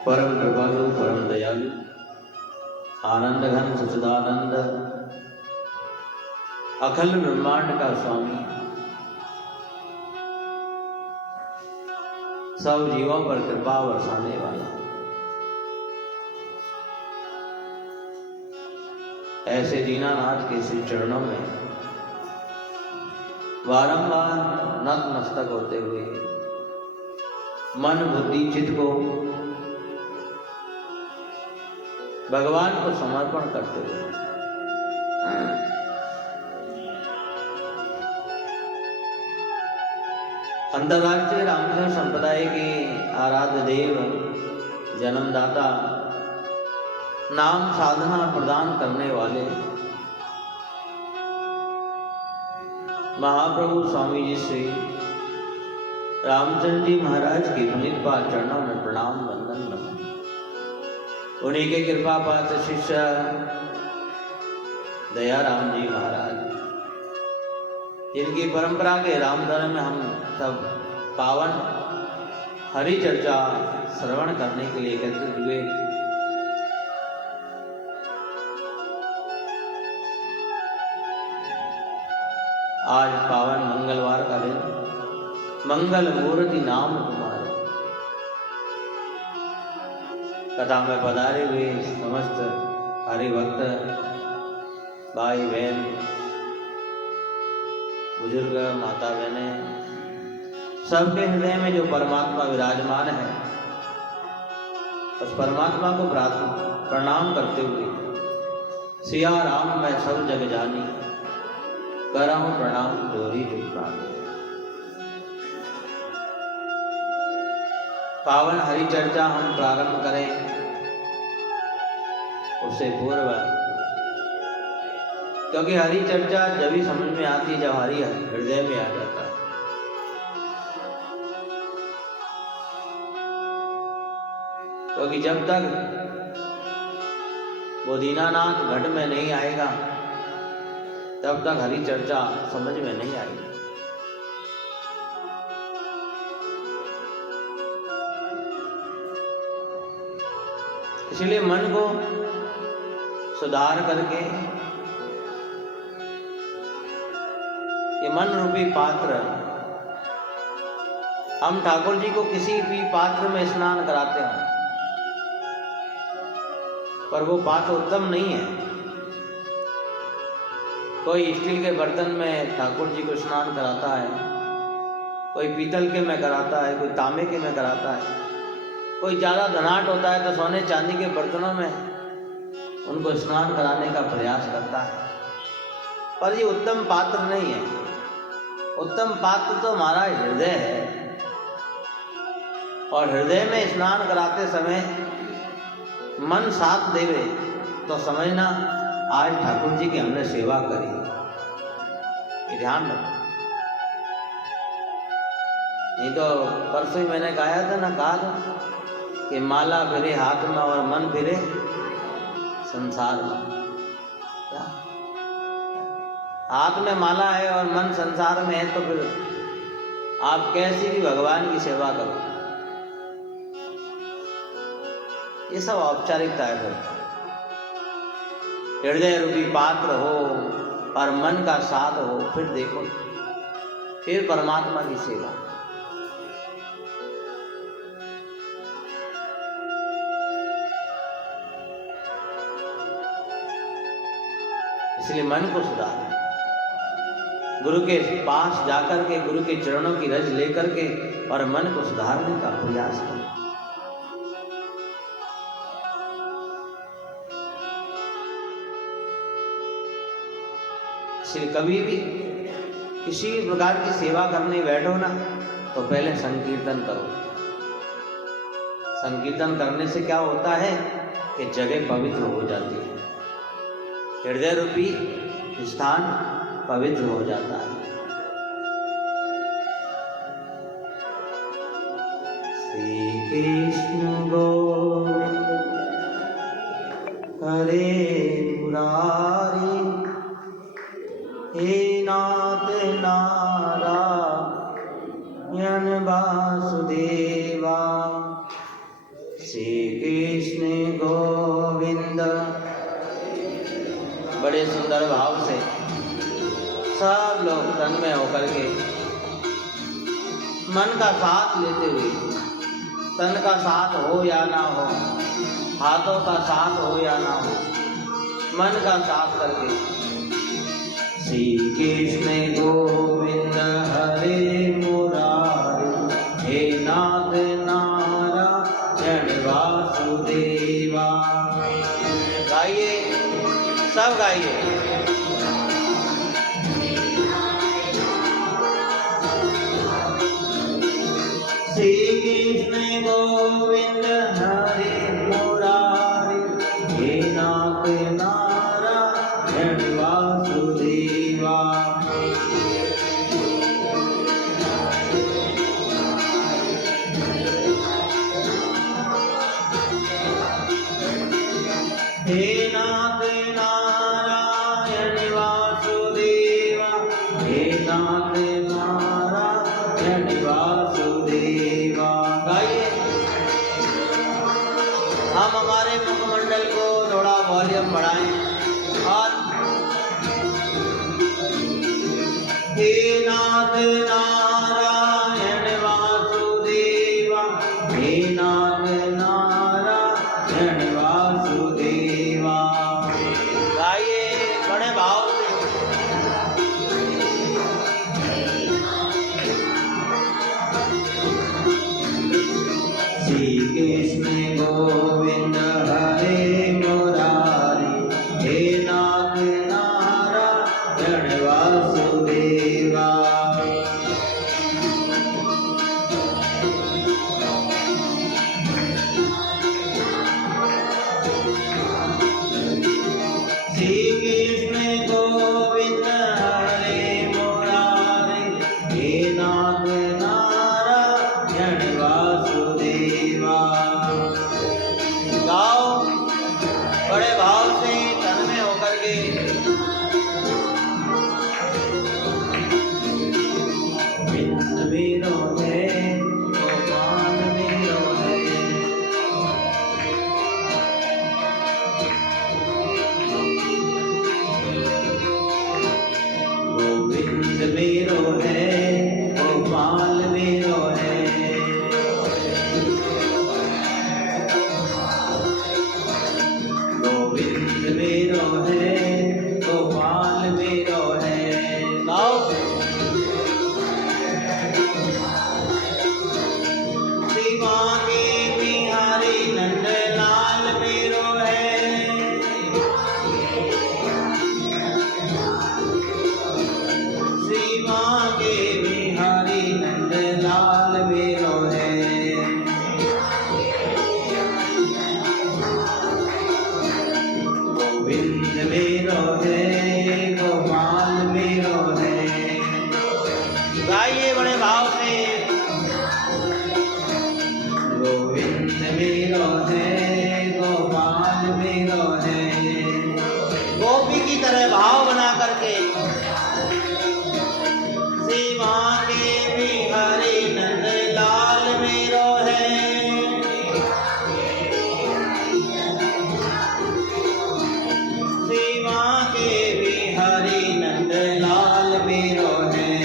परम कृपालु परम दयालु आनंद घन सच्चिदानंद अखिल ब्रह्मांड का स्वामी, सब जीवों पर कृपा बरसाने वाला, ऐसे दीनानाथ के श्री चरणों में बारंबार नतमस्तक होते हुए मन बुद्धि चित्त को भगवान को समर्पण करते हुए अंतर्राष्ट्रीय रामकृष्ण संप्रदाय के आराध्य देव, जन्मदाता, नाम साधना प्रदान करने वाले महाप्रभु स्वामी जी श्री रामचंद्र जी महाराज के पुनीत पाद चरणों में प्रणाम वंदन नमन। उन्हीं के कृपा पात्र शिष्य दयाराम जी महाराज, जिनकी परंपरा के रामधर्म में हम सब पावन हरि चर्चा श्रवण करने के लिए एकत्रित हुए। आज पावन मंगलवार का दिन, मंगल मूर्ति नाम तुम्हारे, कथा में पधारे हुए समस्त हरि भक्त भाई बहन, बुजुर्ग, माता बहने, सबके हृदय में जो परमात्मा विराजमान है, उस परमात्मा को प्रणाम करते हुए सिया राम मैं सब जग जानी, करहूं प्रणाम जोरी जुटानी। पावन हरि चर्चा हम प्रारंभ करें उससे पूर्व, क्योंकि हरि चर्चा जब ही समझ में आती है जब हरि हृदय में आ जाता है। क्योंकि जब तक वो दीनानाथ घट में नहीं आएगा तब तक हरि चर्चा समझ में नहीं आएगी। इसलिए मन को सुधार करके ये मन रूपी पात्र, हम ठाकुर जी को किसी भी पात्र में स्नान कराते हैं, पर वो पात्र उत्तम नहीं है। कोई स्टील के बर्तन में ठाकुर जी को स्नान कराता है, कोई पीतल के में कराता है, कोई तांबे के में कराता है, कोई ज़्यादा धनाट होता है तो सोने चांदी के बर्तनों में उनको स्नान कराने का प्रयास करता है, पर ये उत्तम पात्र नहीं है। उत्तम पात्र तो हमारा हृदय है, और हृदय में स्नान कराते समय मन साथ देवे तो समझना आज ठाकुर जी की हमने सेवा करी। ये ध्यान रखो, नहीं तो परसों ही मैंने गाया था ना, कहा था कि माला फिरे हाथ में और मन फिरे संसार में। क्या हाथ में माला है और मन संसार में है तो फिर आप कैसी भी भगवान की सेवा करो। ये सब औपचारिकता है। फिर हृदय रूपी पात्र हो और मन का साथ हो, फिर देखो, फिर परमात्मा की सेवा। इसलिए मन को सुधार, गुरु के पास जाकर के गुरु के चरणों की रज लेकर के और मन को सुधारने का प्रयास करें। इसलिए कभी भी किसी भी प्रकार की सेवा करने बैठो ना तो पहले संकीर्तन करो। संकीर्तन करने से क्या होता है कि जगह पवित्र हो जाती है, हृदय रूपी स्थान पवित्र हो जाता है। श्री कृष्ण गोविंद हरे मुरारी, हे नाथ नारायण वासुदेवा, श्री कृष्ण गोविंद। बड़े सुंदर भाव से सब लोग तन्मय होकर के मन का साथ लेते हुए, तन का साथ हो या ना हो, हाथों का साथ हो या ना हो, मन का साथ करके श्री कृष्ण गोविंद हरे मुरारी, हे नाथ नारायण वासुदेवा। गाइए, सब गाइए। श्री कृष्ण गोविंद हरे मुरारी, हे नाथ नारायण वासुदेवा। हे नाथ नारायण वासुदेवा, हे नाथ नारायण वासुदेवा। गाइए, हम हमारे मुखमंडल को थोड़ा वॉल्यूम बढ़ाएं और हे नाथ नारायण वासुदेवा, हे नाथ नारायण वासुदेवा। गाइए बड़े भाव से। श्री कृष्ण गोविंद हरे मुरारी, हे नाथ नारायण वासुदेवा। श्री कृष्ण गोविंद हरे मुरारी, हे नाथ नारायण वासुदेवा। गाओ बड़े भाव से, तन्मय होकर के। गोविंद मेरो है, गोपाल मेरो है, गोविंद मेरो है, गोपाल मेरो है। गोविंद मेरो है, गोपाल मेरो है। गाओ। श्री मांगे बिहारी नंद लाल मेरो है, श्री मांगे बिहारी नंद लाल मेरो है। गोविंद मेरो है, गोपाल मेरो है। गाइए बड़े भाव से। गोविंद मेरो है, गोपाल मेरो है। गोपी की तरह भाव बना करके श्री मांगे बिहारी नंद लाल मेरो है, श्री मांगे बिहारी नंद लाल मेरो है।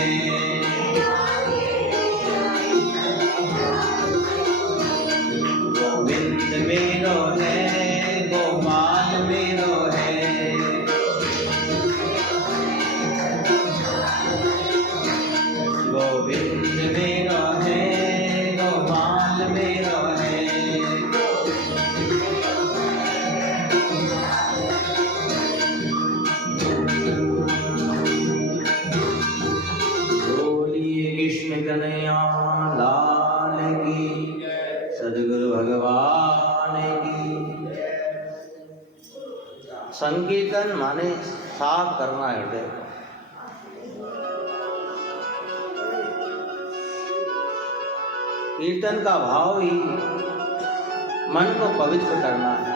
गोविंद मेरो है, गोपाल मेरो है। गोविंद मेरो है, गोपाल मेरो है। बोलिए कृष्ण कन्हैया लाल की, सद्गुरु भगवान की। संकीर्तन माने साफ करना हृदय को। कीर्तन का भाव ही मन को पवित्र करना है,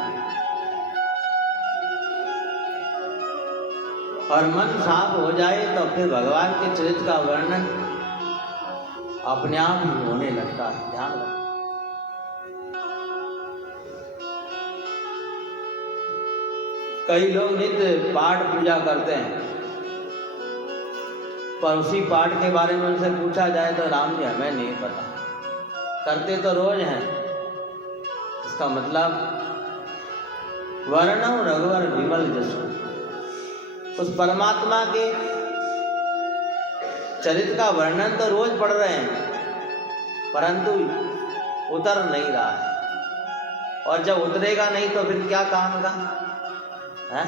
और मन साफ हो जाए तो फिर भगवान के चरित्र का वर्णन अपने आप ही होने लगता है। ध्यान रखो। कई लोग नित्य पाठ पूजा करते हैं, पर उसी पाठ के बारे में उनसे पूछा जाए तो राम जी हमें नहीं पता। करते तो रोज हैं। इसका मतलब वर्णम रघुवर विमल जसु, उस परमात्मा के चरित्र का वर्णन तो रोज पढ़ रहे हैं, परंतु उतर नहीं रहा है। और जब उतरेगा नहीं तो फिर क्या काम का है?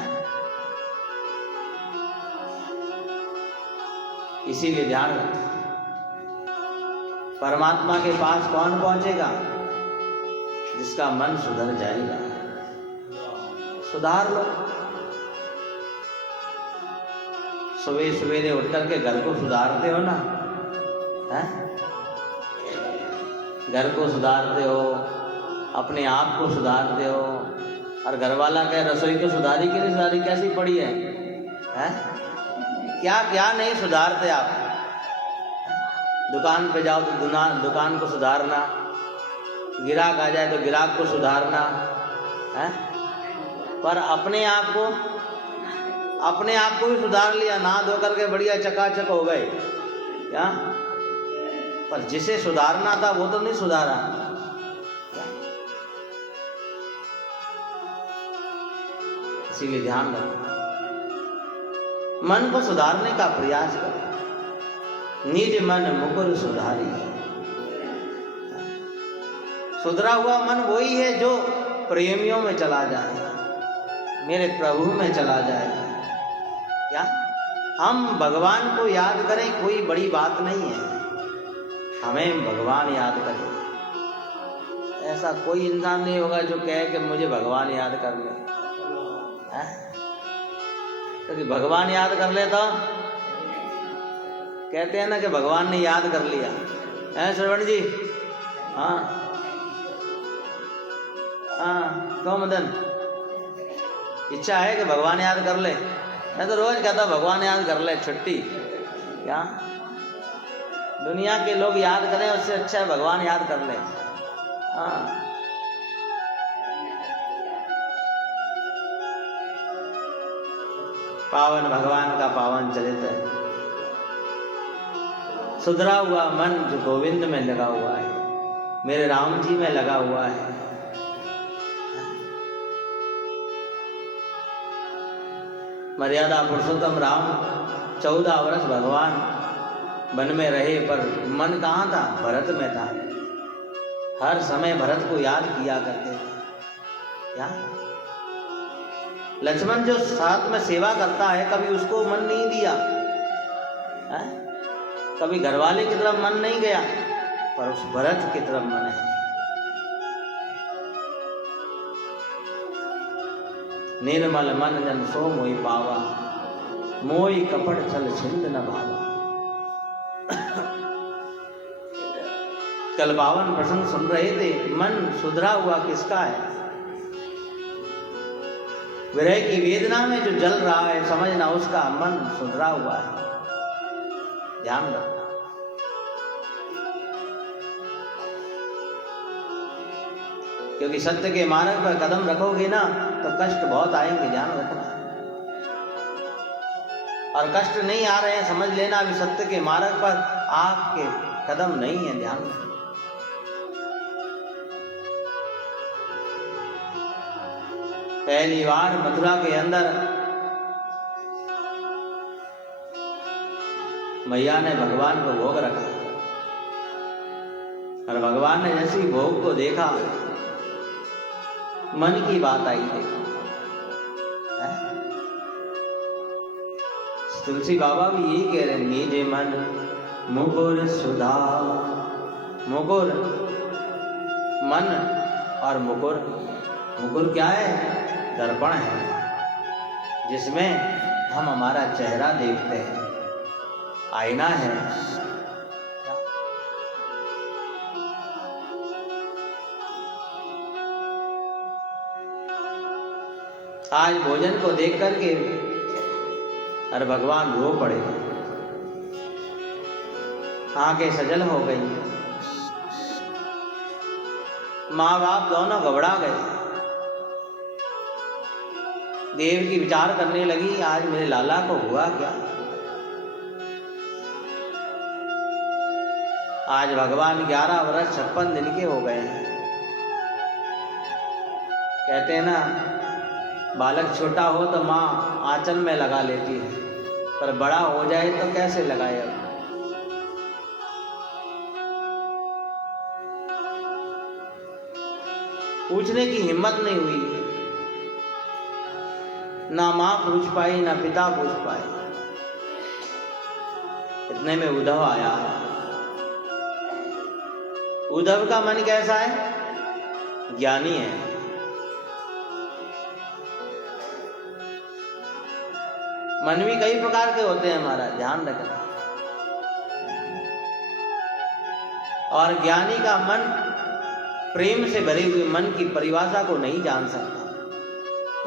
इसीलिए ध्यान रखो, परमात्मा के पास कौन पहुंचेगा? जिसका मन सुधर जाएगा। सुधार लो। सुबह सवेरे उठकर के घर को सुधारते हो ना, है? घर को सुधारते हो, अपने आप को सुधारते हो, और घर वाला कहे रसोई को सुधारी कि नहीं सुधारी, कैसी पड़ी है? क्या क्या नहीं सुधारते आप। दुकान पे जाओ तो दुकान को सुधारना, गिराक आ जाए तो गिराक को सुधारना है, पर अपने आप को भी सुधार लिया, नहा धो करके बढ़िया चकाचक हो गए क्या? पर जिसे सुधारना था वो तो नहीं सुधारा। इसीलिए ध्यान रखो, मन को सुधारने का प्रयास करो। निज मन मुकुर सुधारी। सुधरा हुआ मन वही है जो प्रेमियों में चला जाए, मेरे प्रभु में चला जाए। क्या हम भगवान को याद करें कोई बड़ी बात नहीं है, हमें भगवान याद करें। ऐसा कोई इंसान नहीं होगा जो कहे कि मुझे भगवान याद कर ले, क्योंकि भगवान याद कर ले तो कहते हैं ना कि भगवान ने याद कर लिया है। श्रवण जी, हाँ क्यों मदन, इच्छा है कि भगवान याद कर ले? मैं तो रोज कहता भगवान याद कर ले, छुट्टी। क्या दुनिया के लोग याद करें उससे अच्छा है भगवान याद कर ले। हाँ, पावन भगवान का पावन चरित्र है। सुधरा हुआ मन जो गोविंद में लगा हुआ है, मेरे राम जी में लगा हुआ है। मर्यादा पुरुषोत्तम राम 14 वर्ष भगवान वन में रहे, पर मन कहाँ था? भरत में था। हर समय भरत को याद किया करते थे। क्या लक्ष्मण जो साथ में सेवा करता है, कभी उसको मन नहीं दिया है? कभी घरवाले की तरफ मन नहीं गया, पर उस भरत की तरफ मन है। निर्मल मन जन सो मोहि पावा, मोहि कपट छल छिंद न भावा। कल पावन प्रसंग सुन रहे थे, मन सुधरा हुआ किसका है? विरह की वेदना में जो जल रहा है, समझना उसका मन सुधरा हुआ है। ध्यान रखना। क्योंकि सत्य के मार्ग पर कदम रखोगे ना तो कष्ट बहुत आएंगे, ध्यान रखना। और कष्ट नहीं आ रहे हैं, समझ लेना अभी सत्य के मार्ग पर आपके कदम नहीं है, ध्यान रखना। पहली बार मथुरा के अंदर मैया ने भगवान को भोग रखा, और भगवान ने जैसे भोग को देखा, मन की बात आई थी। तुलसी बाबा भी यही कह रहे, निज मन मुकुर सुधा। मुकुर मन और मुकुर क्या है? दर्पण है, जिसमें हम हमारा चेहरा देखते हैं, आईना है। आज भोजन को देख करके अरे भगवान रो पड़े, आंखें सजल हो गई, माँ बाप दोनों घबरा गए। देव की विचार करने लगी, आज मेरे लाला को हुआ क्या। आज भगवान 11 वर्ष 56 दिन के हो गए हैं। कहते हैं ना, बालक छोटा हो तो माँ आंचल में लगा लेती है, पर बड़ा हो जाए तो कैसे लगाए। अब पूछने की हिम्मत नहीं हुई, ना माँ पूछ पाई ना पिता पूछ पाए। इतने में उद्धव आया। उद्धव का मन कैसा है? ज्ञानी है। मन भी कई प्रकार के होते हैं हमारा, ध्यान रखना। और ज्ञानी का मन प्रेम से भरे हुए मन की परिभाषा को नहीं जान सकता,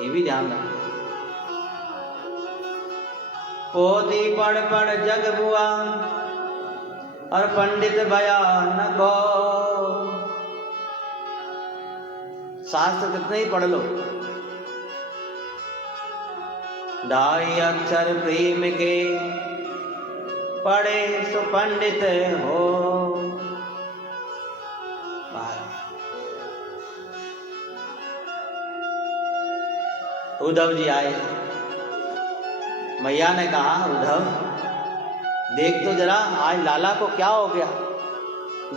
ये भी ध्यान रखना। पोथी पढ़ पढ़ जग बुआ और पंडित बयान को। शास्त्र कितने ही पढ़ लो, ढाई अक्षर प्रेम के पढ़े सो पंडित हो। उद्धव जी आए। मैया ने कहा, उद्धव देख तो जरा, आज लाला को क्या हो गया।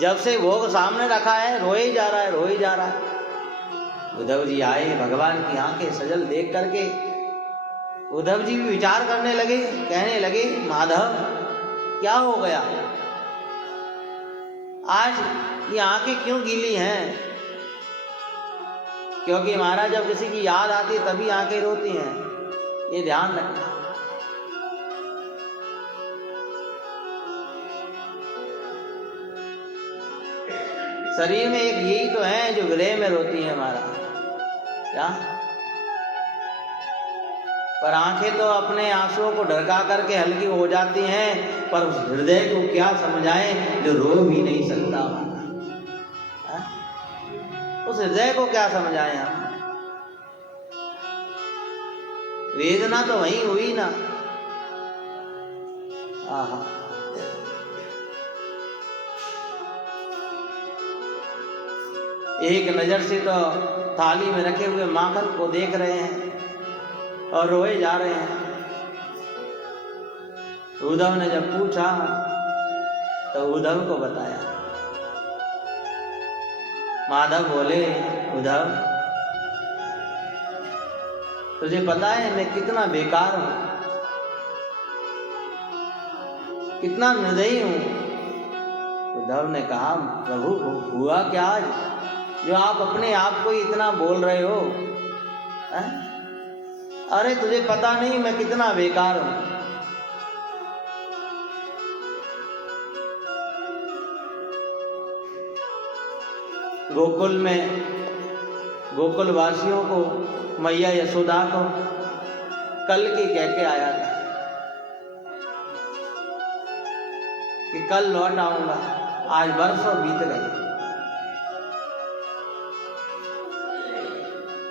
जब से भोग सामने रखा है रोए ही जा रहा है, रोए ही जा रहा है। उद्धव जी आए, भगवान की आंखें सजल देख करके उद्धव जी भी विचार करने लगे, कहने लगे, माधव क्या हो गया, आज ये आंखें क्यों गीली हैं। क्योंकि महाराज जब किसी की याद आती है तभी आंखें रोती हैं, ये ध्यान रखना। शरीर में एक यही तो है जो विरह में रोती है हमारा, क्या। पर आंखें तो अपने आंसुओं को ढका करके हल्की हो जाती हैं, पर उस हृदय को क्या समझाएं जो रो भी नहीं सकता। उस हृदय को क्या समझाएं हम। वेदना तो वहीं हुई ना। आहा, एक नजर से तो थाली में रखे हुए माखन को देख रहे हैं और रोए जा रहे हैं। उद्धव ने जब पूछा तो उद्धव को बताया। माधव बोले, उद्धव तुझे पता है मैं कितना बेकार हूं, कितना निर्दयी हूं। उद्धव ने कहा, प्रभु हुआ क्या आज जो आप अपने आप को इतना बोल रहे हो। अरे तुझे पता नहीं मैं कितना बेकार हूं। गोकुल में गोकुल वासियों को मैया यशोदा को कल की कह के आया था कि कल लौट आऊंगा। आज बरसों बीत गए।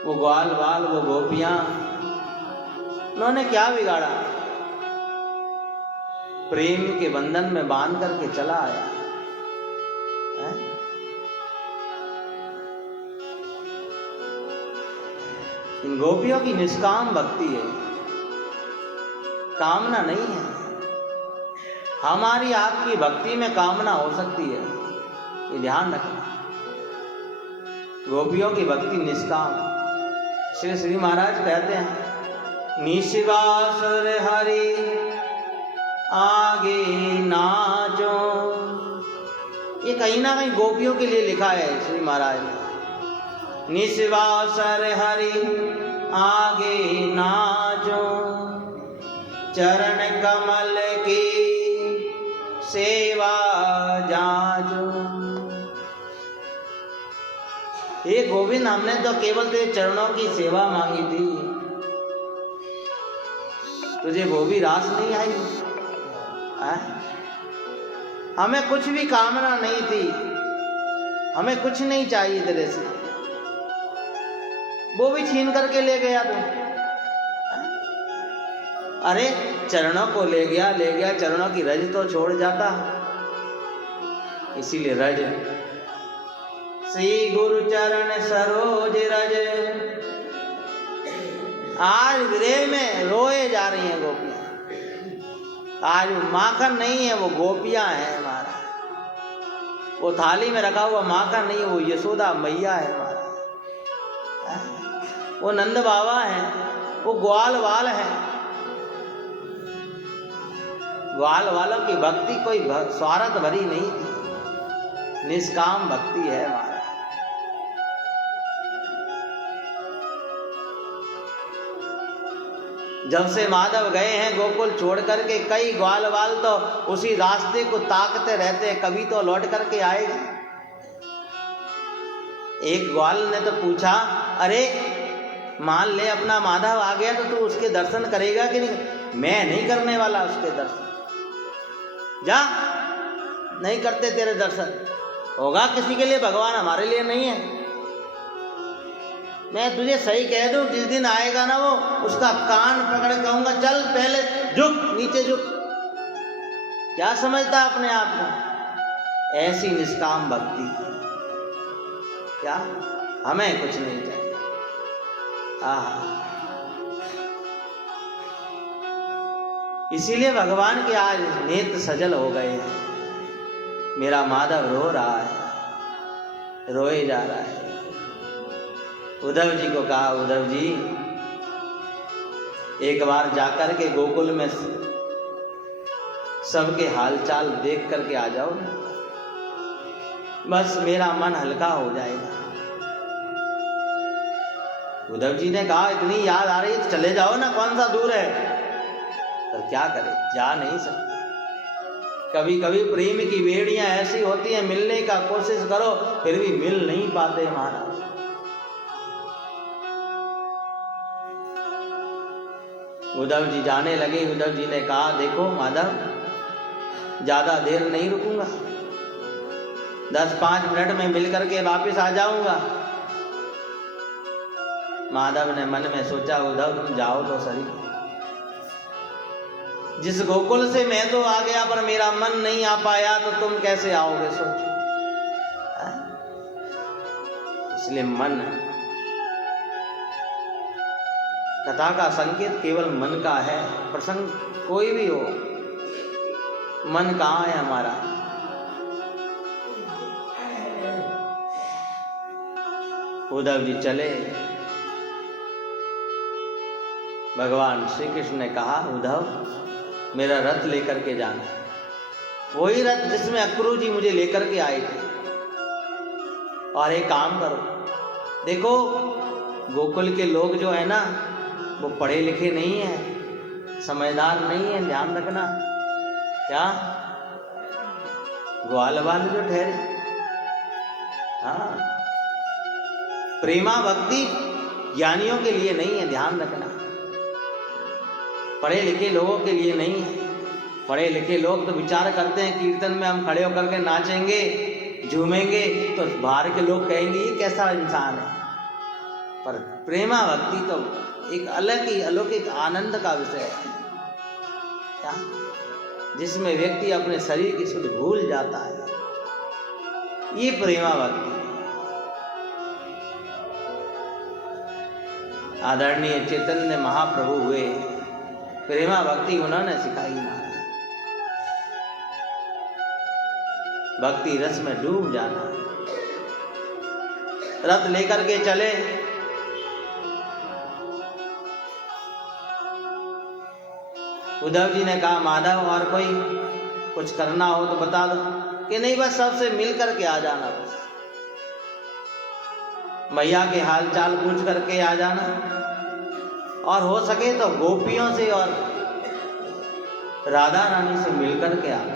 वो ग्वाल बाल, वो गोपियां, उन्होंने क्या बिगाड़ा। प्रेम के बंधन में बांध करके चला आया है? इन गोपियों की निष्काम भक्ति है, कामना नहीं है। हमारी आपकी भक्ति में कामना हो सकती है, ये ध्यान रखना। गोपियों की भक्ति निष्काम। श्री महाराज कहते हैं, निशिवासुर हरि आगे नाचो। ये कहीं ना कहीं गोपियों के लिए लिखा है श्री महाराज ने। निशिवासुर हरि आगे नाचो, चरण कमल की सेवा जाजो। हे गोविंद, हमने तो केवल तेरे चरणों की सेवा मांगी थी, तुझे वो भी रास नहीं आई है? हमें कुछ भी कामना नहीं थी, हमें कुछ नहीं चाहिए तेरे से, वो भी छीन करके ले गया तू। अरे चरणों को ले गया, चरणों की रज तो छोड़ जाता। इसीलिए रज, श्री गुरु चरण सरोज रज। आज विरह में रोए जा रही हैं गोपियां। आज माखन नहीं है, वो गोपियां हैं हमारा। वो थाली में रखा हुआ माखन नहीं है, वो यशोदा मैया है हमारा। वो नंद बाबा है, वो ग्वाल वाल है। ग्वाल वालों की भक्ति कोई स्वार्थ भरी नहीं थी, निष्काम भक्ति है हमारा। जब से माधव गए हैं गोकुल छोड़ करके, कई ग्वाल वाल तो उसी रास्ते को ताकते रहते हैं, कभी तो लौट करके आएगा। एक ग्वाल ने तो पूछा, अरे मान ले अपना माधव आ गया तो तू उसके दर्शन करेगा कि नहीं? मैं नहीं करने वाला उसके दर्शन, जा, नहीं करते तेरे दर्शन। होगा किसी के लिए, भगवान हमारे लिए नहीं है। मैं तुझे सही कह दूं, जिस दिन आएगा ना वो, उसका कान पकड़ कहूंगा, चल पहले झुक, नीचे झुक। क्या समझता अपने आप को? ऐसी निष्काम भक्ति। क्या हमें कुछ नहीं चाहिए। इसीलिए भगवान के आज नेत्र सजल हो गए हैं। मेरा माधव रो रहा है, रोए जा रहा है। उद्धव जी को कहा, उद्धव जी एक बार जाकर के गोकुल में सबके हालचाल देख करके आ जाओ, बस मेरा मन हल्का हो जाएगा। उद्धव जी ने कहा, इतनी याद आ रही है तो चले जाओ ना, कौन सा दूर है। पर क्या करें, जा नहीं सकते। कभी कभी प्रेम की बेड़ियां ऐसी होती हैं, मिलने का कोशिश करो फिर भी मिल नहीं पाते महाराज। उद्धव जी जाने लगे। उद्धव जी ने कहा, देखो माधव, ज्यादा देर नहीं रुकूंगा, 10-5 मिनट में मिल करके वापस आ जाऊंगा। माधव ने मन में सोचा, उद्धव तुम जाओ तो सही, जिस गोकुल से मैं तो आ गया पर मेरा मन नहीं आ पाया, तो तुम कैसे आओगे, सोचो। इसलिए मन, कथा का संकेत केवल मन का है। प्रसंग कोई भी हो, मन कहाँ है हमारा? उद्धव जी चले। भगवान श्री कृष्ण ने कहा, उद्धव मेरा रथ लेकर के जाना, वही रथ जिसमें अक्रू जी मुझे लेकर के आए थे। और एक काम करो, देखो गोकुल के लोग जो है ना, वो पढ़े लिखे नहीं है, समझदार नहीं है, ध्यान रखना। क्या ग्वाल वाल जो ठहरे, हाँ, प्रेमा भक्ति ज्ञानियों के लिए नहीं है, ध्यान रखना। पढ़े लिखे लोगों के लिए नहीं है। पढ़े लिखे लोग तो विचार करते हैं, कीर्तन में हम खड़े होकर के नाचेंगे झूमेंगे तो बाहर के लोग कहेंगे ये कैसा इंसान है। पर प्रेमा भक्ति तो एक अलग ही अलौकिक आनंद का विषय है, क्या, जिसमें व्यक्ति अपने शरीर की सुध भूल जाता है। ये प्रेमा भक्ति। आदरणीय चैतन्य महाप्रभु हुए, प्रेमा भक्ति उन्होंने सिखाई महाराज। भक्ति रस में डूब जाना। रथ लेकर के चले। उद्धव जी ने कहा, माधव और कोई कुछ करना हो तो बता दो। कि नहीं, बस सबसे मिल करके आ जाना, बस मैया के हाल चाल पूछ करके आ जाना, और हो सके तो गोपियों से और राधा रानी से मिल करके आना।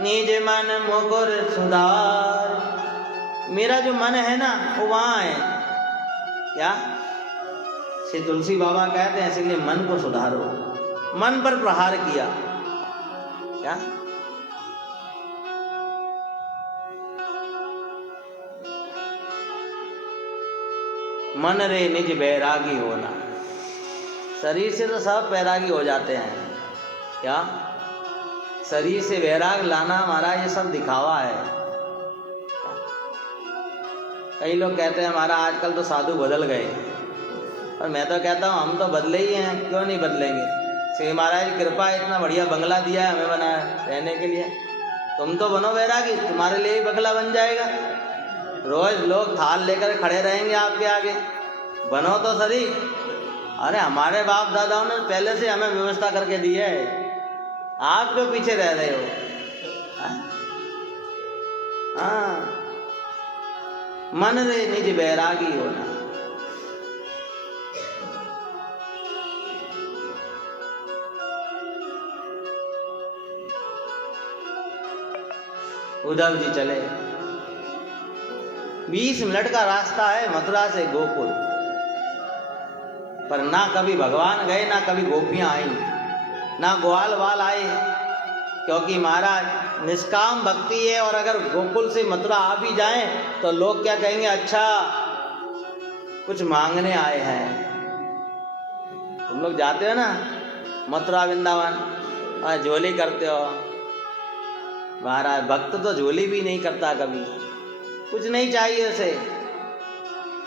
निज मन मुकुर सुधार। मेरा जो मन है ना वो वहां है, क्या श्री तुलसी बाबा कहते हैं, इसलिए मन को सुधारो। मन पर प्रहार किया, क्या मन रे निज बैरागी होना। शरीर से तो सब बैरागी हो जाते हैं, क्या शरीर से वैराग लाना हमारा ये सब दिखावा है। कई लोग कहते हैं हमारा आजकल तो साधु बदल गए, और मैं तो कहता हूँ हम तो बदले ही हैं, क्यों नहीं बदलेंगे। श्री महाराज की कृपा, इतना बढ़िया बंगला दिया है हमें बनाया रहने के लिए। तुम तो बनो वैरागी, तुम्हारे लिए ही बंगला बन जाएगा। रोज लोग थाल लेकर खड़े रहेंगे आपके आगे, बनो तो सही। अरे हमारे बाप दादाओं ने पहले से हमें व्यवस्था करके दी है, आप क्यों पीछे रह रहे हो। हाँ, मन रे निज बैरागी होना। उद्धव जी चले, 20 मिनट का रास्ता है मथुरा से गोकुल, पर ना कभी भगवान गए, ना कभी गोपियां आई, ना ग्वाल वाल आए, क्योंकि महाराज निष्काम भक्ति है। और अगर गोकुल से मथुरा आ भी जाएं तो लोग क्या कहेंगे, अच्छा कुछ मांगने आए हैं। तुम लोग जाते हो ना मथुरा वृंदावन और झोली करते हो, महाराज भक्त तो झोली भी नहीं करता कभी, कुछ नहीं चाहिए उसे।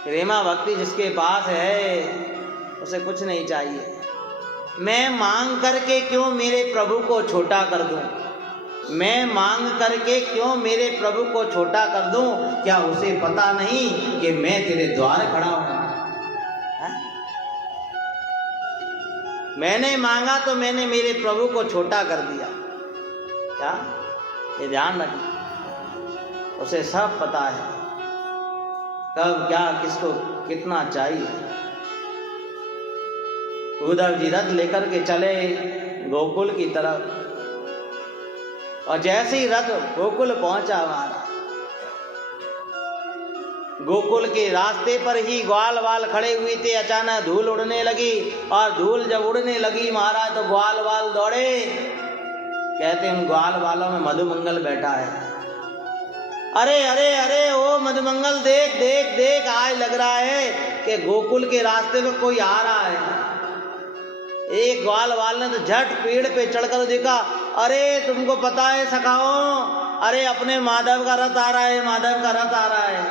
प्रेमा भक्ति जिसके पास है उसे कुछ नहीं चाहिए। मैं मांग करके क्यों मेरे प्रभु को छोटा कर दूं, मैं मांग करके क्यों मेरे प्रभु को छोटा कर दूं, क्या उसे पता नहीं कि मैं तेरे द्वार खड़ा हूं। मैंने मांगा तो मैंने मेरे प्रभु को छोटा कर दिया, क्या ये ध्यान रखना। उसे सब पता है कब क्या किसको कितना चाहिए। उद्धव जी रथ लेकर के चले गोकुल की तरफ, और जैसे ही रथ गोकुल पहुंचा, हमारा गोकुल के रास्ते पर ही ग्वाल वाल खड़े हुए थे। अचानक धूल उड़ने लगी, और धूल जब उड़ने लगी महाराज तो ग्वाल वाल दौड़े। कहते हैं उन ग्वाल वालों में मधुमंगल बैठा है। अरे अरे अरे ओ मधुमंगल, देख देख देख, आज लग रहा है कि गोकुल के रास्ते में कोई आ रहा है। एक ग्वाल वाल ने तो झट पेड़ पे चढ़कर देखा, अरे तुमको पता है सखाओ, अरे अपने माधव का रथ आ रहा है, माधव का रथ आ रहा है।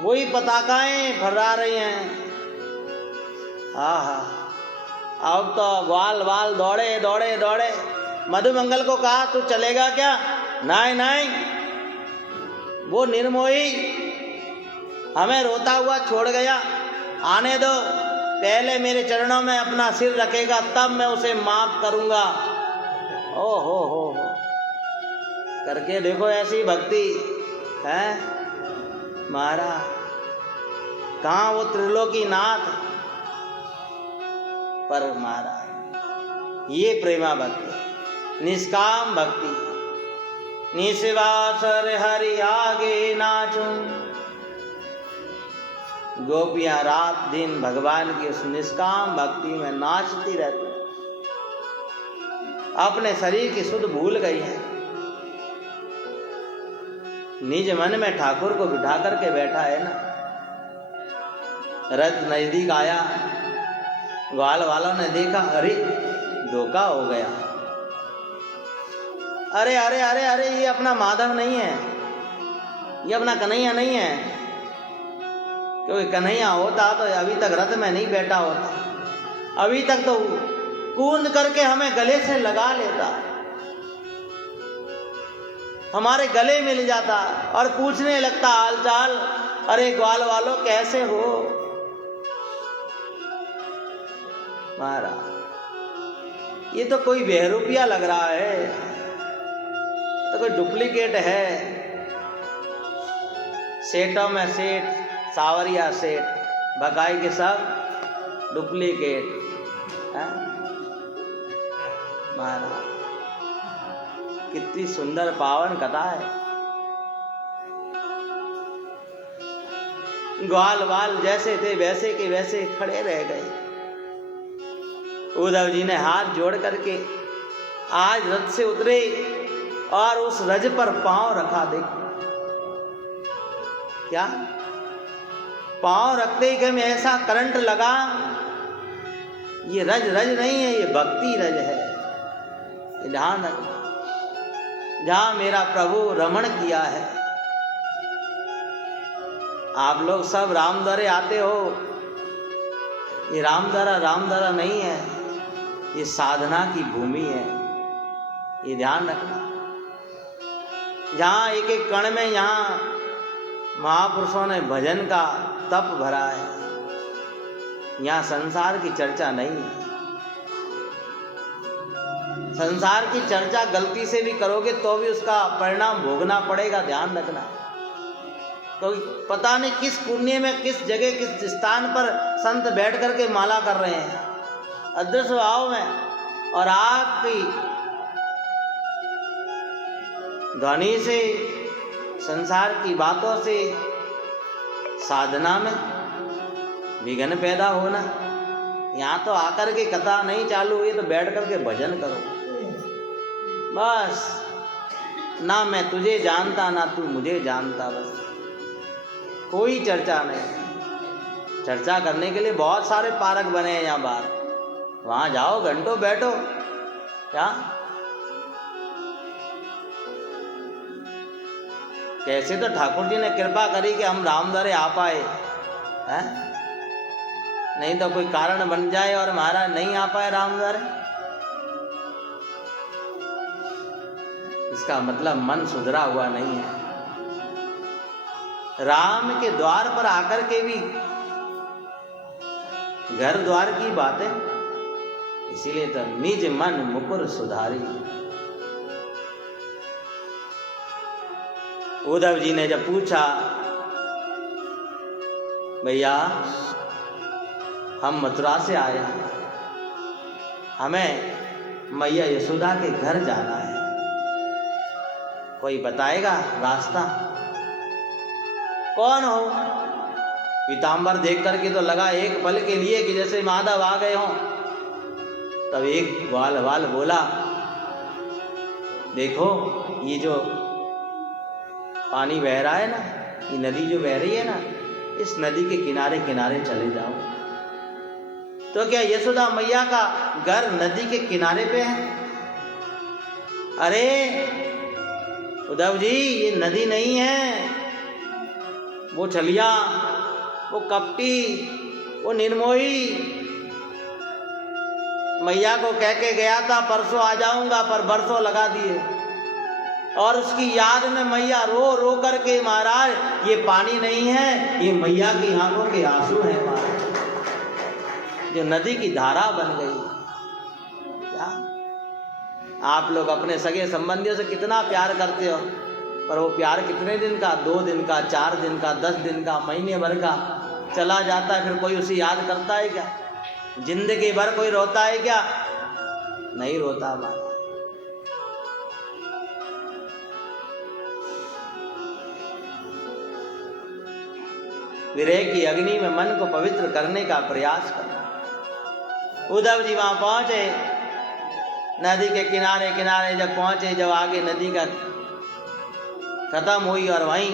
वही पताकाएं फहरा रही हैं। हाँ, अब तो ग्वाल वाल दौड़े दौड़े दौड़े। मधुमंगल को कहा तू चलेगा क्या? नहीं नहीं, वो निर्मोही हमें रोता हुआ छोड़ गया, आने दो। पहले मेरे चरणों में अपना सिर रखेगा तब मैं उसे माफ करूंगा। ओ हो करके देखो ऐसी भक्ति है महाराज। कहाँ वो त्रिलोकी नाथ, पर महाराज ये प्रेमा भक्ति, निष्काम भक्ति। निस्वासर हरि आगे नाचूं, गोपियां रात दिन भगवान की उस निष्काम भक्ति में नाचती रहती, अपने शरीर की सुध भूल गई है। निज मन में ठाकुर को बिठा करके बैठा है ना। रथ नजदीक आया, ग्वाल वालों ने देखा, अरे धोखा हो गया। अरे अरे अरे अरे, ये अपना माधव नहीं है, ये अपना कन्हैया नहीं है। क्योंकि कन्हैया होता तो अभी तक रथ में नहीं बैठा होता, अभी तक तो कूद करके हमें गले से लगा लेता, हमारे गले मिल जाता और पूछने लगता हालचाल, अरे ग्वाल वालों कैसे हो। महाराज ये तो कोई बहरूपिया लग रहा है, तो कोई डुप्लीकेट है। सेठों में सेठ, सावरिया सेठ, भगाई के सब डुप्लीकेट है। महाराज कितनी सुंदर पावन कथा है। ग्वाल वाल जैसे थे वैसे के वैसे खड़े रह गए। उद्धव जी ने हाथ जोड़ करके आज रथ से उतरे और उस रज पर पांव रखा। देखो क्या पांव रखते ही में ऐसा करंट लगा, ये रज नहीं है, ये भक्ति रज है। ये ध्यान रखना, जहां मेरा प्रभु रमण किया है। आप लोग सब रामद्वारे आते हो, ये रामद्वारा नहीं है, ये साधना की भूमि है। ये ध्यान रखना, जहां एक एक कण में यहाँ महापुरुषों ने भजन का तप भरा है, यहाँ संसार की चर्चा नहीं है। संसार की चर्चा गलती से भी करोगे तो भी उसका परिणाम भोगना पड़ेगा, ध्यान रखना। तो पता नहीं किस पुण्य में, किस जगह, किस स्थान पर संत बैठ करके माला कर रहे हैं अदृश्य भाव में, और आपकी ध्वनि से, संसार की बातों से साधना में विघ्न पैदा होना। यहाँ तो आकर के कथा नहीं चालू हुई तो बैठ करके भजन करो बस। ना मैं तुझे जानता ना तू मुझे जानता, बस कोई चर्चा नहीं। चर्चा करने के लिए बहुत सारे पार्क बने हैं यहाँ बाहर, वहां जाओ, घंटों बैठो। क्या कैसे तो ठाकुर जी ने कृपा करी कि हम रामद्वारे आ पाए हैं, नहीं तो कोई कारण बन जाए और महाराज नहीं आ पाए रामद्वारे, इसका मतलब मन सुधरा हुआ नहीं है। राम के द्वार पर आकर के भी घर द्वार की बातें, इसीलिए तो निज मन मुकुर सुधारी। उद्धव जी ने जब पूछा, भैया हम मथुरा से आए हैं, हमें मैया यशोदा के घर जाना है, कोई बताएगा रास्ता? कौन हो? पीताम्बर देख करके तो लगा एक पल के लिए कि जैसे माधव आ गए हों। तब एक ग्वाल बोला, देखो ये जो पानी बह रहा है ना, ये नदी जो बह रही है ना, इस नदी के किनारे किनारे चले जाओ। तो क्या यशोदा मैया का घर नदी के किनारे पे है? अरे उद्धव जी, ये नदी नहीं है, वो छलिया, वो कपटी, वो निर्मोही। मैया को कह के गया था परसों आ जाऊंगा, पर बरसों लगा दिए, और उसकी याद में मैया रो रो करके, महाराज ये पानी नहीं है, ये मैया की आंखों के आंसू हैं महाराज, जो नदी की धारा बन गई। क्या आप लोग अपने सगे संबंधियों से कितना प्यार करते हो, पर वो प्यार कितने दिन का, 2 दिन का, 4 दिन का, 10 दिन का, महीने भर का चला जाता है, फिर कोई उसे याद करता है क्या? जिंदगी भर कोई रोता है क्या? नहीं रोता हमारा। विरह की अग्नि में मन को पवित्र करने का प्रयास करना। उद्धव जी वहां पहुंचे, नदी के किनारे किनारे जब पहुंचे, जब आगे नदी का खत्म हुई और वहीं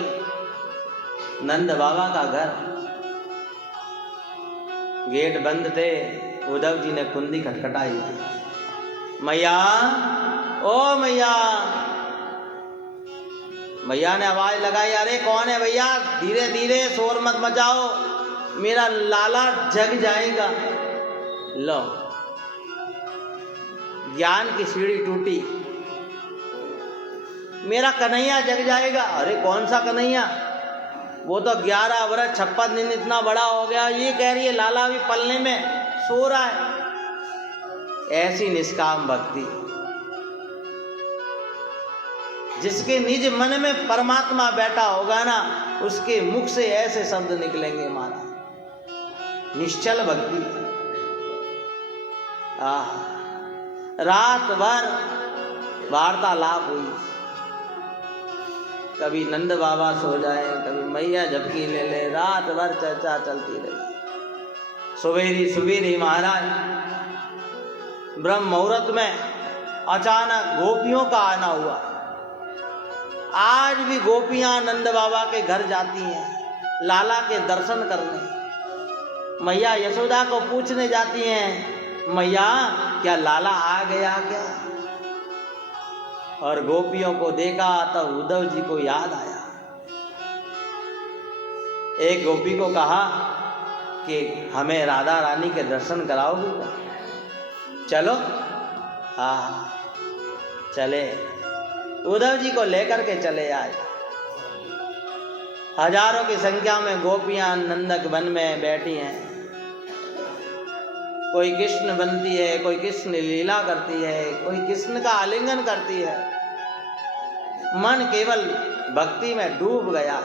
नंद बाबा का घर, गेट बंद थे। उद्धव जी ने कुंडी खटखटाई, मैया, ओ मैया। मैया ने आवाज लगाई, अरे कौन है भैया, धीरे धीरे शोर मत मचाओ, मेरा लाला जग जाएगा। लो, ज्ञान की सीढ़ी टूटी, मेरा कन्हैया जग जाएगा। अरे कौन सा कन्हैया, वो तो 11 वर्ष 56 दिन इतना बड़ा हो गया, ये कह रही है लाला भी पलने में सो रहा है। ऐसी निष्काम भक्ति, जिसके निज मन में परमात्मा बैठा होगा ना, उसके मुख से ऐसे शब्द निकलेंगे महाराज, निश्चल भक्ति। रात भर वार्तालाप हुई, कभी नंद बाबा सो जाए, कभी मैया झपकी ले ले, रात भर चर्चा चलती रही। सुबेरी महाराज ब्रह्म मुहूर्त में अचानक गोपियों का आना हुआ। आज भी गोपियां नंद बाबा के घर जाती हैं, लाला के दर्शन करने। मैया यशोदा को पूछने जाती हैं, मैया क्या लाला आ गया क्या? और गोपियों को देखा तो उद्धव जी को याद आया। एक गोपी को कहा कि हमें राधा रानी के दर्शन कराओगे क्या? चलो। हाँ, चले। उद्धव जी को लेकर के चले आए। हजारों की संख्या में गोपियां नंदक वन में बैठी हैं। कोई कृष्ण बनती है, कोई कृष्ण लीला करती है, कोई कृष्ण का आलिंगन करती है। मन केवल भक्ति में डूब गया।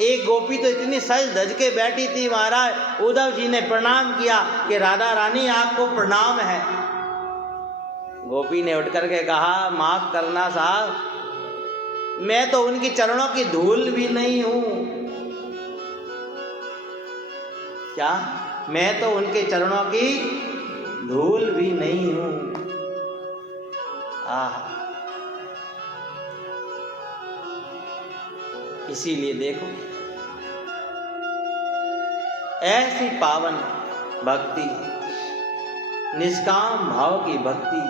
एक गोपी तो इतनी सज धज के बैठी थी, महाराज उद्धव जी ने प्रणाम किया कि राधा रानी आपको प्रणाम है। गोपी ने उठ करके कहा, माफ करना साहब, मैं तो उनकी चरणों की धूल भी नहीं हूं। क्या? मैं तो उनके चरणों की धूल भी नहीं हूं। आह, इसीलिए देखो, ऐसी पावन भक्ति, निष्काम भाव की भक्ति,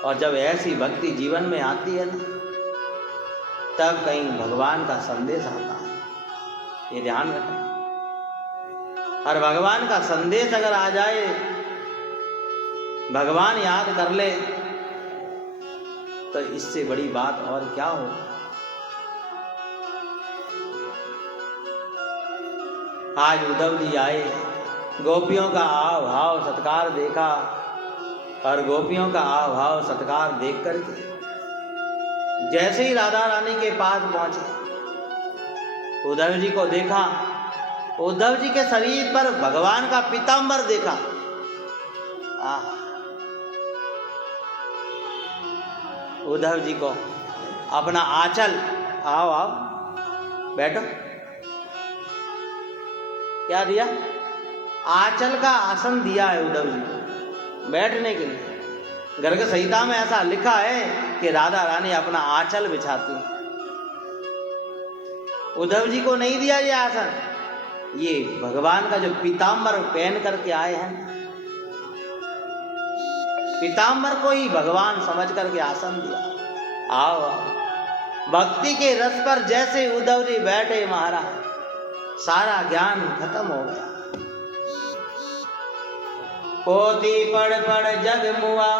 और जब ऐसी भक्ति जीवन में आती है ना, तब कहीं भगवान का संदेश आता है। ये ध्यान रखें। और भगवान का संदेश अगर आ जाए, भगवान याद कर ले, तो इससे बड़ी बात और क्या हो। आज उद्धव जी आए, गोपियों का आव भाव सत्कार देखा, और गोपियों का आव भाव सत्कार देख करके जैसे ही राधा रानी के पास पहुंचे, उद्धव जी को देखा। उद्धव जी के शरीर पर भगवान का पीतांबर देखा। उद्धव जी को अपना आंचल, आओ आओ बैठो, क्या दिया? आंचल का आसन दिया है उद्धव जी को बैठने के लिए। गर्ग संहिता में ऐसा लिखा है कि राधा रानी अपना आंचल बिछाती है। उद्धव जी को नहीं दिया ये आसन, ये भगवान का जो पीतांबर पहन करके आए हैं, पीतांबर को ही भगवान समझ करके आसन दिया। आओ आओ। भक्ति के रस पर जैसे उद्धव जी बैठे, महाराज सारा ज्ञान खत्म हो गया। पोथी पढ़ पढ़ जग मुआ,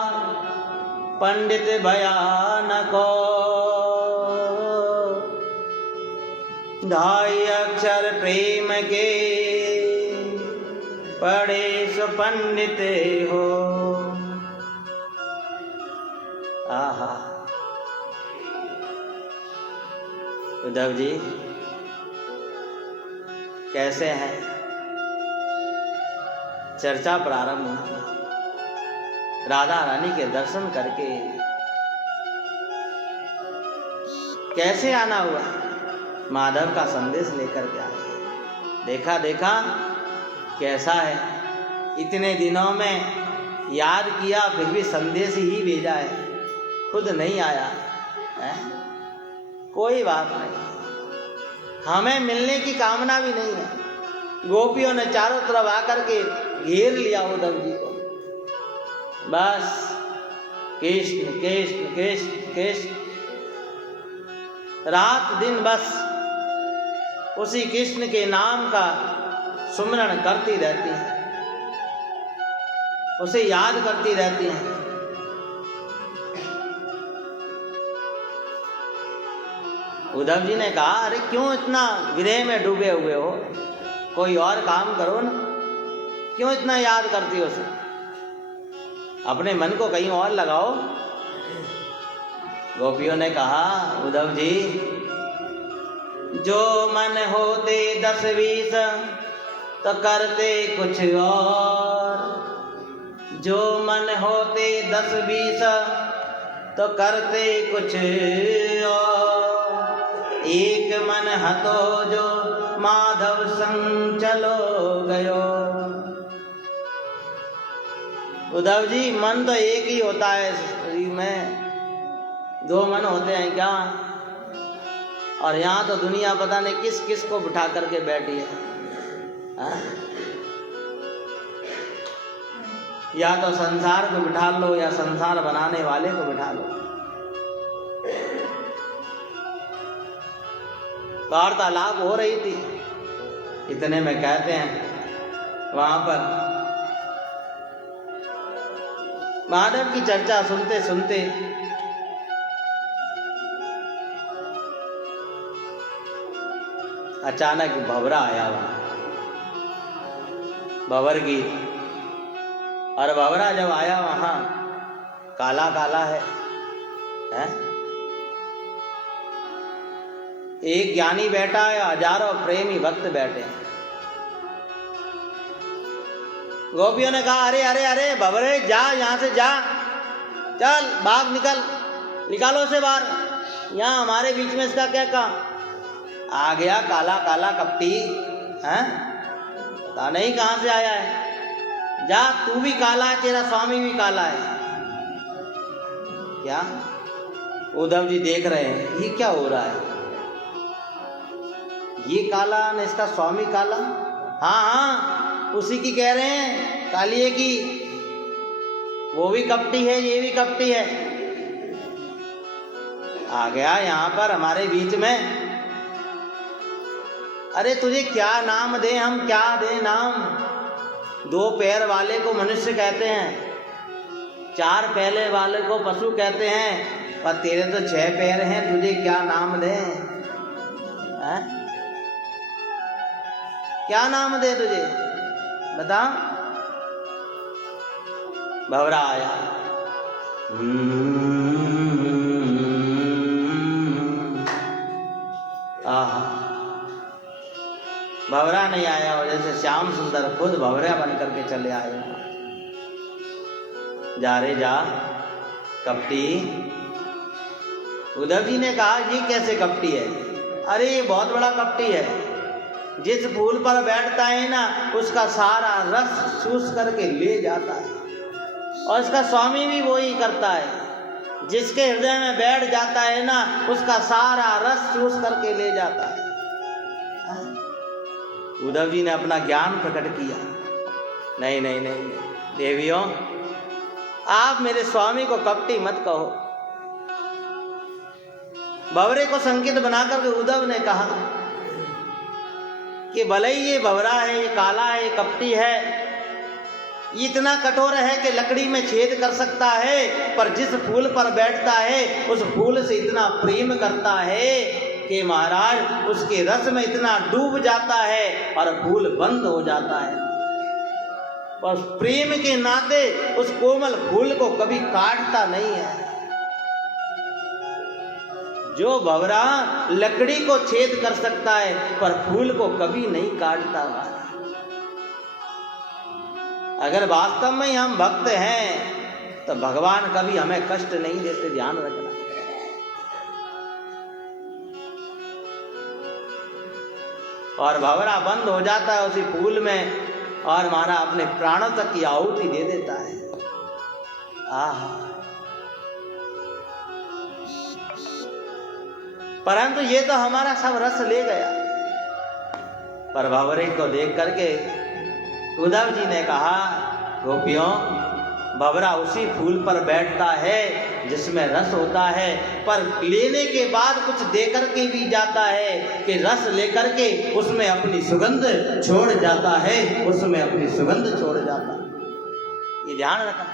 पंडित भयानको, ढाई अक्षर प्रेम के, पढ़े सो पंडित हो। आहा, उद्धव जी कैसे हैं? चर्चा प्रारंभ हुई। राधा रानी के दर्शन करके कैसे आना हुआ? माधव का संदेश लेकर के आए। देखा देखा कैसा है, इतने दिनों में याद किया फिर भी संदेश ही भेजा है, खुद नहीं आया है? कोई बात नहीं, हमें मिलने की कामना भी नहीं है। गोपियों ने चारों तरफ आकर के घेर लिया उद्धव जी को। बस कृष्ण कृष्ण कृष्ण कृष्ण, रात दिन बस उसी कृष्ण के नाम का सुमरण करती रहती हैं, उसे याद करती रहती हैं। उद्धव जी ने कहा, अरे क्यों इतना विरह में डूबे हुए हो, कोई और काम करो ना, क्यों इतना याद करती हो उसे? अपने मन को कहीं और लगाओ। गोपियों ने कहा, उद्धव जी जो मन होते 10-20 तो करते कुछ और, जो मन होते 10-20 तो करते कुछ और, एक मन हतो जो माधव संग चलो गयो। उद्धव जी मन तो एक ही होता है शरीर में, दो मन होते हैं क्या? और यहाँ तो दुनिया पता नहीं किस किस को बिठा करके बैठी है, हाँ? या तो संसार को बिठा लो या संसार बनाने वाले को बिठा लो। वार्तालाप हो रही थी, इतने में कहते हैं वहां पर माधव की चर्चा सुनते सुनते अचानक भंवरा आया वहां, भंवर गीत। और भंवरा जब आया वहां, काला काला है? एक ज्ञानी बैठा है, हजारों प्रेमी भक्त बैठे हैं। गोपियों ने कहा अरे अरे अरे भंवरे जा, यहां से जा, चल भाग, निकालो से बाहर, यहाँ हमारे बीच में इसका क्या काम? आ गया काला काला कपटी, हैं? पता नहीं कहां से आया है। जा, तू भी काला है, तेरा स्वामी भी काला है। क्या? उद्धव जी देख रहे हैं ये क्या हो रहा है, ये काला न इसका स्वामी काला। हाँ हाँ, उसी की कह रहे हैं, कालिए की। वो भी कपटी है, ये भी कपटी है। आ गया यहाँ पर हमारे बीच में। अरे तुझे क्या नाम दे, हम क्या दे नाम? 2 पैर वाले को मनुष्य कहते हैं, 4 पैर वाले को पशु कहते हैं, पर तेरे तो 6 पैर हैं, तुझे क्या नाम दे? क्या नाम दे तुझे, बता। भंवरा आया, भंवरा नहीं आया और जैसे श्याम सुंदर खुद भंवरा बन करके चले आए। जा रे जा कपटी। उद्धव जी ने कहा ये कैसे कपटी है? अरे ये बहुत बड़ा कपटी है, जिस फूल पर बैठता है ना उसका सारा रस चूस करके ले जाता है, और इसका स्वामी भी वही करता है, जिसके हृदय में बैठ जाता है ना उसका सारा रस चूस करके ले जाता है। उद्धव जी ने अपना ज्ञान प्रकट किया। नहीं नहीं नहीं देवियों, आप मेरे स्वामी को कपटी मत कहो। भंवरे को संकेत बनाकर के उद्धव ने कहा कि भले ही ये भंवरा है, ये काला है, ये कपटी है, इतना कठोर है कि लकड़ी में छेद कर सकता है, पर जिस फूल पर बैठता है उस फूल से इतना प्रेम करता है कि महाराज उसके रस में इतना डूब जाता है और फूल बंद हो जाता है। बस प्रेम के नाते उस कोमल फूल को कभी काटता नहीं है। जो भंवरा लकड़ी को छेद कर सकता है पर फूल को कभी नहीं काटता। अगर वास्तव में हम भक्त हैं तो भगवान कभी हमें कष्ट नहीं देते, ध्यान रखना। और भंवरा बंद हो जाता है उसी फूल में, और हमारा अपने प्राणों तक की आहुति दे देता है। आहा, परंतु ये तो हमारा सब रस ले गया। पर भंवरे को देख करके उद्धव जी ने कहा, गोपियों, भंवरा उसी फूल पर बैठता है जिसमें रस होता है, पर लेने के बाद कुछ देकर के भी जाता है कि रस लेकर के उसमें अपनी सुगंध छोड़ जाता है, उसमें अपनी सुगंध छोड़ जाता है। ये ध्यान रखना।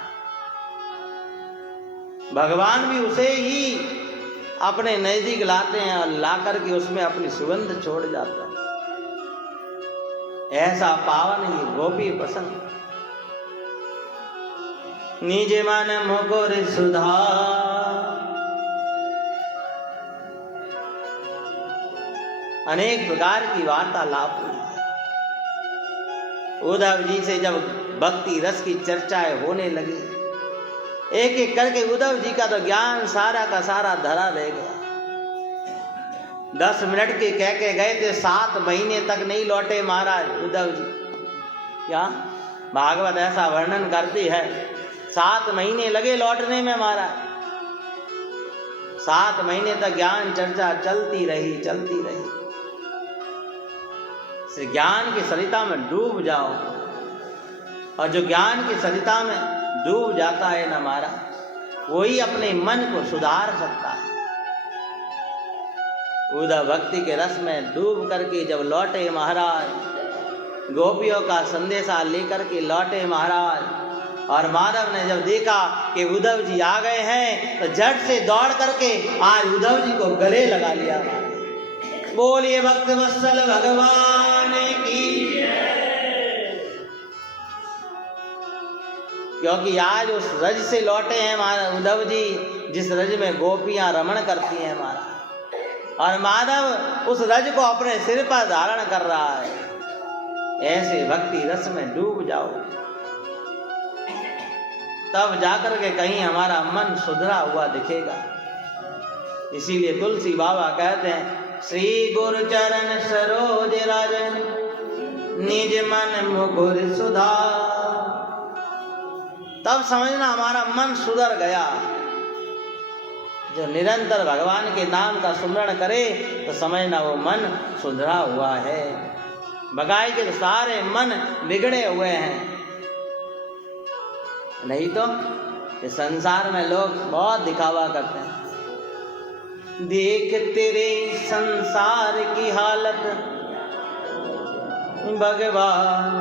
भगवान भी उसे ही अपने नजदीक लाते हैं और ला करके उसमें अपनी सुगंध छोड़ जाता है। ऐसा पावन ही गोपी प्रसंग। निज मन मुकुर सुधा, अनेक प्रकार की वार्तालाप हुई। उद्धव जी से जब भक्ति रस की चर्चाएं होने लगी, एक एक करके उद्धव जी का तो ज्ञान सारा का सारा धरा रह गया। 10 मिनट के कह के गए थे, 7 महीने तक नहीं लौटे महाराज उद्धव जी। क्या भागवत ऐसा वर्णन करती है, 7 महीने लगे लौटने में महाराज। 7 महीने तक ज्ञान चर्चा चलती रही। इस ज्ञान की सरिता में डूब जाओ, और जो ज्ञान की सरिता में डूब जाता है ना महाराज, वही अपने मन को सुधार सकता है। उद्धव भक्ति के रस में डूब करके जब लौटे महाराज, गोपियों का संदेशा लेकर के लौटे महाराज, और माधव ने जब देखा कि उद्धव जी आ गए हैं तो झट से दौड़ करके आज उद्धव जी को गले लगा लिया। बोलिए भक्त वत्सल भगवान की, क्योंकि आज उस रज से लौटे हैं महाराज उद्धव जी, जिस रज में गोपियां रमण करती हैं महाराज, और माधव उस रज को अपने सिर पर धारण कर रहा है। ऐसे भक्ति रस में डूब जाओ, तब जाकर के कहीं हमारा मन सुधरा हुआ दिखेगा। इसीलिए तुलसी बाबा कहते हैं, श्री गुरु चरण सरोज रज निज मन मुकुर सुधा। तब समझना हमारा मन सुधर गया। जो निरंतर भगवान के नाम का सुमरण करे तो समझना वो मन सुधरा हुआ है। बगाई के सारे मन बिगड़े हुए हैं, नहीं तो इस संसार में लोग बहुत दिखावा करते हैं। देख तेरे संसार की हालत भगवान,